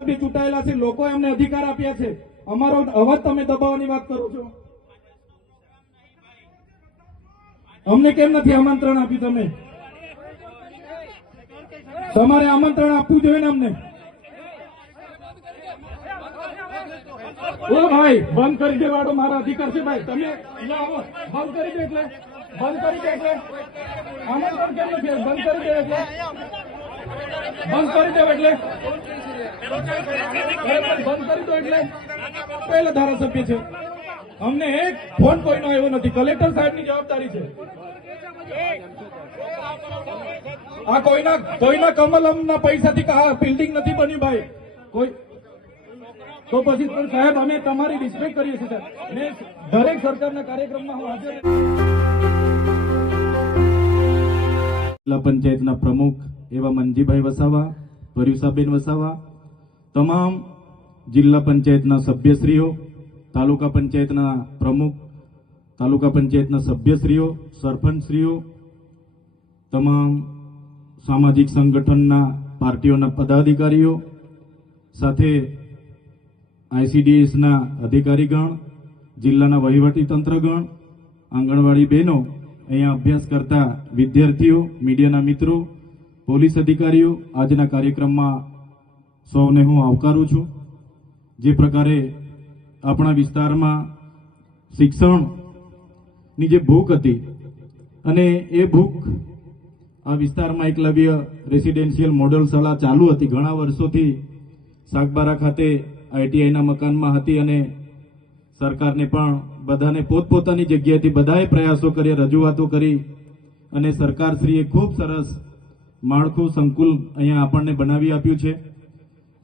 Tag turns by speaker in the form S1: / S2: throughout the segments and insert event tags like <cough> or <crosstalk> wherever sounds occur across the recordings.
S1: ચૂંટાયેલા છે, લોકો એમને અધિકાર આપ્યા છે. અમારો અવાજ તમે દબાવવાની વાત કરો છો. અમને કેમ નથી આમંત્રણ આપ્યું તમે? તમારે આમંત્રણ આપવું જોઈએ ને અમને? ઓ ભાઈ, બંધ કરી દેવાડો મારા અધિકાર છે ભાઈ. તમે બંધ કરી દે એટલે. બંધ કરી દે એટલે. આમંત્રણ કેમ નથી? બંધ કરી દે એટલે. બંધ કરી દો એટલે. બંધ કરી દો એટલે. પહેલા ધારાસભ્ય છે. અમને એક ફોન કોઈનો આવ્યો નથી. કલેક્ટર સાહેબની જવાબદારી છે. આ કોઈના કોઈના કમલમના પૈસાથી આ બિલ્ડિંગ નથી બની ભાઈ. કોઈ તો પછી સાહેબ, અમે તમારી રિસ્પેક્ટ કરીએ છીએ દરેક સરકારના કાર્યક્રમમાં હું હાજર જિલ્લા પંચાયતના પ્રમુખ એવા મંજીભાઈ વસાવા, પર્યુષાબેન વસાવા, તમામ જિલ્લા પંચાયતના સભ્યશ્રીઓ, તાલુકા પંચાયતના પ્રમુખ, તાલુકા પંચાયતના સભ્યશ્રીઓ, સરપંચશ્રીઓ, તમામ સામાજિક સંગઠનના પાર્ટીઓના પદાધિકારીઓ, સાથે આઈસીડીએસના અધિકારીગણ, જિલ્લાના વહીવટી તંત્રગણ, આંગણવાડી બહેનો, અહીંયા અભ્યાસ કરતા વિદ્યાર્થીઓ, મીડિયાના મિત્રો પોલીસ અધિકારીઓ, આજના કાર્યક્રમમાં સૌને હું આવકારું છું. જે પ્રકારે આપણા વિસ્તારમાં શિક્ષણની જે ભૂખ હતી અને એ ભૂખ આ વિસ્તારમાં એકલવ્ય રેસિડેન્શિયલ મોડલ શાળા ચાલુ હતી. ઘણા વર્ષોથી સાગબારા ખાતે આઈટીઆઈના મકાનમાં હતી અને સરકારને પણ બધાને પોતપોતાની જગ્યાએથી બધાએ પ્રયાસો કર્યા, રજૂઆતો કરી અને સરકારશ્રીએ ખૂબ સરસ માળખું સંકુલ અહીંયા આપણને બનાવી આપ્યું છે.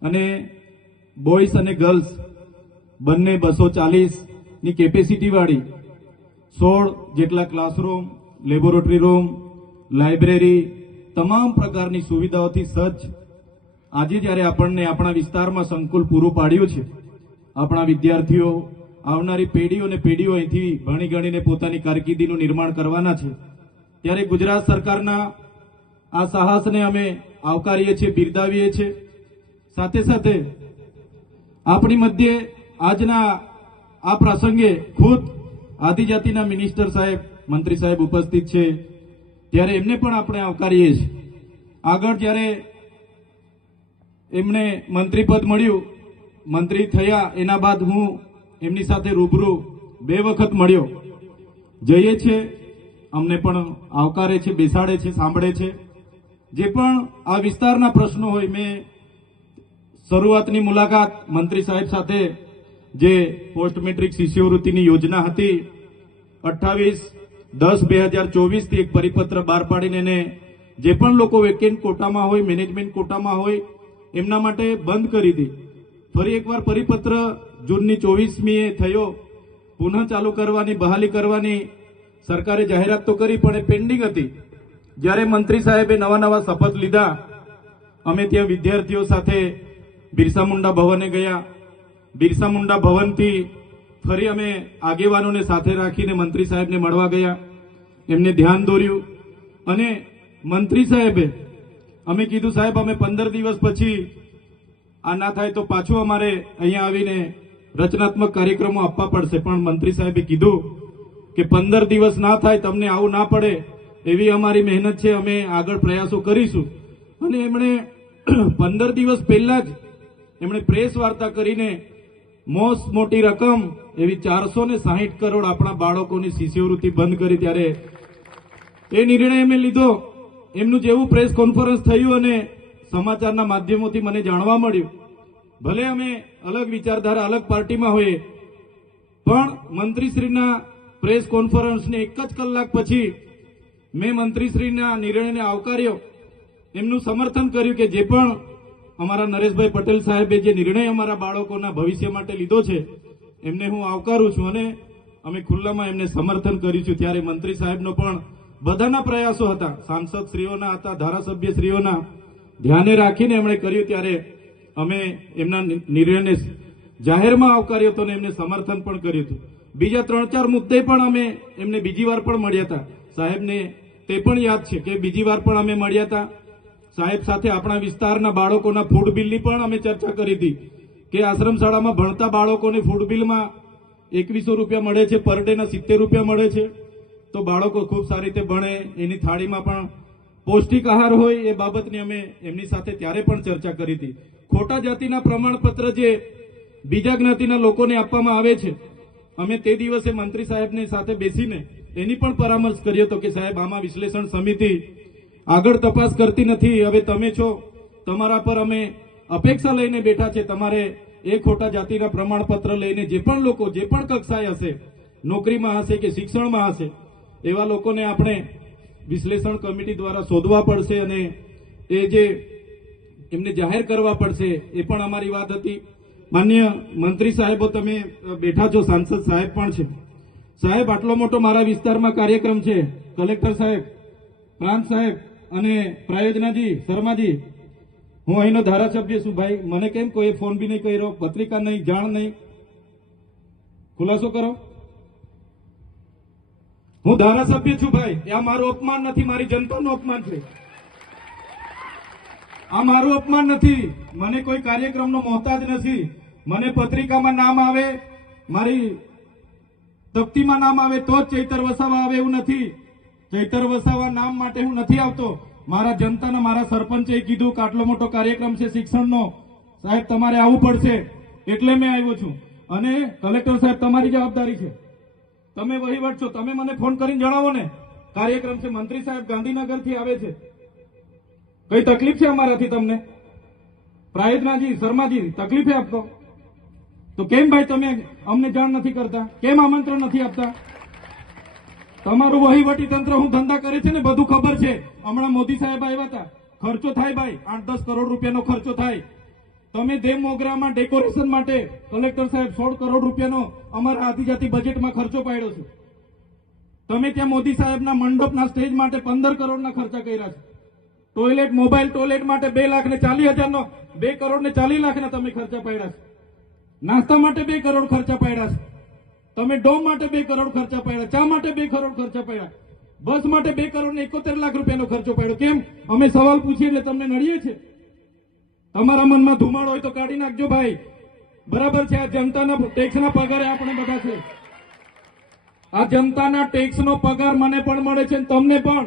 S1: અને બોયસ અને ગર્લ્સ બંને બસો ચાલીસની કેપેસિટીવાળી સોળ જેટલા ક્લાસરૂમ લેબોરેટરી રૂમ લાઇબ્રેરી તમામ પ્રકારની સુવિધાઓથી સજ્જ આજે જ્યારે આપણને આપણા વિસ્તારમાં સંકુલ પૂરું પાડ્યું છે, આપણા વિદ્યાર્થીઓ, આવનારી પેઢીઓ અને પેઢીઓ અહીંથી ભણી ગણીને પોતાની કારકિર્દીનું નિર્માણ કરવાના છે, ત્યારે ગુજરાત સરકારના આ સાહસને અમે આવકારીએ છીએ, બિરદાવીએ છીએ. સાથે સાથે આપણી મધ્યે આજના આ પ્રસંગે ખુદ આદિજાતિના મિનિસ્ટર સાહેબ, મંત્રી સાહેબ ઉપસ્થિત છે. ત્યારે એમને પણ આપણે આવકારીએ છીએ. આગળ જ્યારે એમને મંત્રી પદ મળ્યું, મંત્રી થયા, એના બાદ હું એમની સાથે રૂબરૂ બે વખત મળ્યો. જઈએ છીએ, અમને પણ આવકારે છે, બેસાડે છે, સાંભળે છે. જે પણ આ વિસ્તારના પ્રશ્નો હોય, મેં શરૂઆતની મુલાકાત મંત્રી સાહેબ સાથે જે પોસ્ટ મેટ્રિક શિષ્યવૃત્તિની યોજના હતી, અઠ્ઠાવીસ દસ બે હજાર ચોવીસથી એક પરિપત્ર બહાર પાડીને એને જે પણ લોકો વેકેન્ટ કોટામાં હોય, મેનેજમેન્ટ કોટામાં હોય, એમના માટે બંધ કરી હતી ફરી એકવાર પરિપત્ર જૂનની ચોવીસમીએ થયો. પુનઃ ચાલુ કરવાની, બહાલી કરવાની સરકારે જાહેરાત તો કરી, પણ એ પેન્ડિંગ હતી. જ્યારે મંત્રી સાહેબે નવા નવા શપથ લીધા, અમે ત્યાં વિદ્યાર્થીઓ સાથે બિરસા મુંડા ભવને ગયા. બિરસા મુંડા ભવનથી ફરી અમે આગેવાનોને સાથે રાખીને મંત્રી સાહેબને મળવા ગયા. એમને ધ્યાન દોર્યું અને મંત્રી સાહેબે અમે કીધું, સાહેબ, અમે પંદર દિવસ પછી આ ના થાય તો પાછું અમારે અહીંયા આવીને રચનાત્મક કાર્યક્રમો આપવા પડશે. પણ મંત્રી સાહેબે કીધું કે, પંદર દિવસ ના થાય, તમને આવું ના પડે એવી અમારી મહેનત છે, અમે આગળ પ્રયાસો કરીશું. અને એમણે <clears throat> પંદર દિવસ પહેલા જ એમણે પ્રેસ વાર્તા કરીને મોસ્ટ મોટી રકમ એવી ચારસો ને સાહીઠ કરોડ આપણા બાળકોની શિષ્યવૃત્તિ બંધ કરી ત્યારે એ નિર્ણય અમે લીધો. એમનું જેવું પ્રેસ કોન્ફરન્સ થયું અને સમાચારના માધ્યમોથી મને જાણવા મળ્યું. ભલે અમે અલગ વિચારધારા, અલગ પાર્ટીમાં હોઈએ, પણ મંત્રીશ્રીના પ્રેસ કોન્ફરન્સને એક જ કલાક પછી મેં મંત્રીશ્રીના નિર્ણયને આવકાર્યો. એમનું સમર્થન કર્યું કે જે પણ અમારા નરેશભાઈ પટેલ સાહેબે જે નિર્ણય અમારા બાળકોના ભવિષ્ય માટે લીધો છે, એમને હું આવકારું છું અને અમે ખુલ્લામાં એમને સમર્થન કર્યું છું ત્યારે મંત્રી સાહેબનો પણ બધાના પ્રયાસો હતા. સાંસદ શ્રીઓના હતા ધારાસભ્ય શ્રીઓના ધ્યાને રાખીને એમણે કર્યું. ત્યારે અમે એમના નિર્ણયને જાહેરમાં આવકાર્યો હતો અને એમને સમર્થન પણ કર્યું હતું. બીજા ત્રણ ચાર મુદ્દે પણ અમે એમને બીજી વાર પણ મળ્યા હતા. સાહેબને તે પણ યાદ છે કે બીજી વાર પણ અમે મળ્યા હતા. સાહેબ સાથે આપણા વિસ્તારના બાળકોના ફૂડ બિલની પણ અમે ચર્ચા કરી હતી કે આશ્રમ શાળામાં ભણતા બાળકોને ફૂડ બિલમાં એકવીસો રૂપિયા મળે છે પર ડેના સિત્તેર રૂપિયા મળે છે. તો બાળકો ખૂબ સારી રીતે ભણે, એની થાળીમાં પણ પૌષ્ટિક આહાર હોય એ બાબતની અમે એમની સાથે ત્યારે પણ ચર્ચા કરી હતી. ખોટા જાતિના પ્રમાણપત્ર જે બીજા જ્ઞાતિના લોકોને આપવામાં આવે છે, અમે તે દિવસે મંત્રી સાહેબની સાથે બેસીને એની પણ પરામર્શ કર્યો હતો કે સાહેબ, આમાં વિશ્લેષણ સમિતિ આગળ તપાસ કરતી નથી. હવે તમે છો, તમારા પર અમે અપેક્ષા લઈને બેઠા છે. તમારે એ ખોટા જાતિના પ્રમાણપત્ર લઈને જે પણ લોકો, જે પણ કક્ષાએ હશે, નોકરીમાં હશે કે શિક્ષણમાં હશે, એવા લોકોને આપણે વિશ્લેષણ કમિટી દ્વારા શોધવા પડશે અને એ જે એમને જાહેર કરવા પડશે, એ પણ અમારી વાત હતી. માન્ય મંત્રી સાહેબો, તમે બેઠા છો, સાંસદ સાહેબ પણ છે. સાહેબ, આટલો મોટો મારા વિસ્તારમાં કાર્યક્રમ છે. કલેક્ટર સાહેબ, પ્રાંત સાહેબ અને પ્રાયોજનાજી, શર્માજી, હું અહીંનો ધારાસભ્ય છું. ભાઈ, મને કેમ કોઈ ફોન બી નહીં કર્યો, પત્રિકા નહીં, જાણ નહીં? ખુલાસો કરો. હું ધારાસભ્ય છું ભાઈ. આ મારું અપમાન નથી, મારી જનતાનું અપમાન છે. આ મારું અપમાન નથી. મને કોઈ કાર્યક્રમનો મોહતાજ નથી. મને પત્રિકામાં નામ આવે, મારી તકતીમાં નામ આવે તો જ ચૈતર વસાવા આવે એવું નથી. ચૈતર વસાવા નામ માટે હું નથી આવતો. મારા જનતાના મારા સરપંચે કીધું કે આટલો મોટો કાર્યક્રમ છે શિક્ષણનો. સાહેબ, તમારે આવવું પડશે. એટલે મેં આવ્યો છું. અને કલેક્ટર સાહેબ, તમારી જવાબદારી છે. તમે વહીવટ છો. તમે મને ફોન કરીને જણાવો ને. કાર્યક્રમ છે. મંત્રી સાહેબ ગાંધીનગરથી આવે છે. કઈ તકલીફ છે અમારાથી તમને? પ્રાયોજનાજી શર્માજી, તકલીફ આપતો તો કેમ ભાઈ તમે અમને જાણ નથી કરતા? કેમ આમંત્રણ નથી આપતા? તમારું વહીવટી તંત્ર હું ધંધા કરે છે ને બધું ખબર છે. હમણાં મોદી સાહેબ આવ્યા હતા. ખર્ચો થાય ભાઈ આઠ દસ કરોડ રૂપિયાનો ખર્ચો થાય. તમે દેવ મોગરામાં ડેકોરેશન માટે કલેક્ટર સાહેબ સોળ કરોડ રૂપિયાનો અમારા આદિજાતિ બજેટમાં ખર્ચો પાડ્યો છે. તમે ત્યાં મોદી સાહેબના મંડપના સ્ટેજ માટે પંદર કરોડના ખર્ચા કર્યા છે. ટોયલેટ મોબાઈલ ટોયલેટ માટે બે લાખ ને ચાલીસ હજારનો, બે કરોડ ને ચાલીસ લાખના તમે ખર્ચા પાડ્યા છે. નાસ્તા માટે બે કરોડ ખર્ચા પાડ્યા છે. તમે ડોમ માટે બે કરોડ ખર્ચા પાડ્યા, ચા માટે બે કરોડ ખર્ચા પડ્યા, બસ માટે બે કરોડ એકોતેર લાખ રૂપિયાનો ખર્ચો પાડ્યો. કેમ? અમે સવાલ પૂછીએ એટલે તમને નડીએ છે તમારા મનમાં ધુમાડો હોય તો કાઢી નાખજો ભાઈ. બરાબર છે, આ જનતાના ટેક્સના પગારે આપણે બધા છે. આ જનતાના ટેક્સનો પગાર મને પણ મળે છે તમને પણ.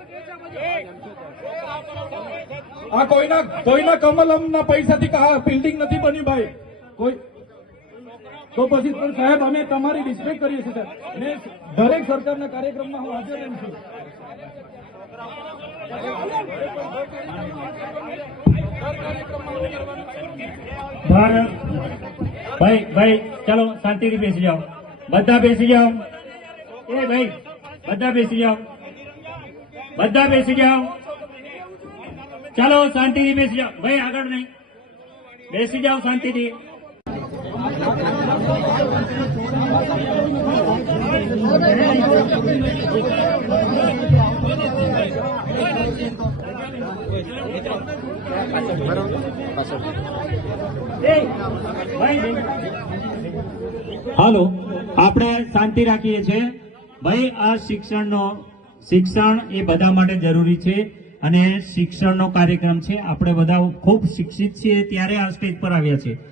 S1: આ કોઈના કોઈના કમલમના પૈસાથી આ બિલ્ડિંગ નથી બન્યું ભાઈ. કોઈ તો પછી પણ સાહેબ, અમે તમારી રિસ્પેક્ટ કરીએ છીએ, સાહેબ. દરેક સરકારના કાર્યક્રમમાં હું હાજર રહું છું.
S2: ભારત, ભાઈ ભાઈ, ચાલો શાંતિથી બેસી જાઓ. બધા બેસી જાઓ. એ ભાઈ, બધા બેસી જાઓ. બધા બેસી જાઓ. ચાલો શાંતિથી બેસી જાઓ. ભાઈ, આગળ નહીં. બેસી જાઓ શાંતિથી. હાલો, આપણે શાંતિ રાખીએ છીએ. ભાઈ, આ શિક્ષણનો શિક્ષણ એ બધા માટે જરૂરી છે અને શિક્ષણનો કાર્યક્રમ છે. આપણે બધા ખૂબ શિક્ષિત છીએ ત્યારે આ સ્ટેજ પર આવ્યા છે.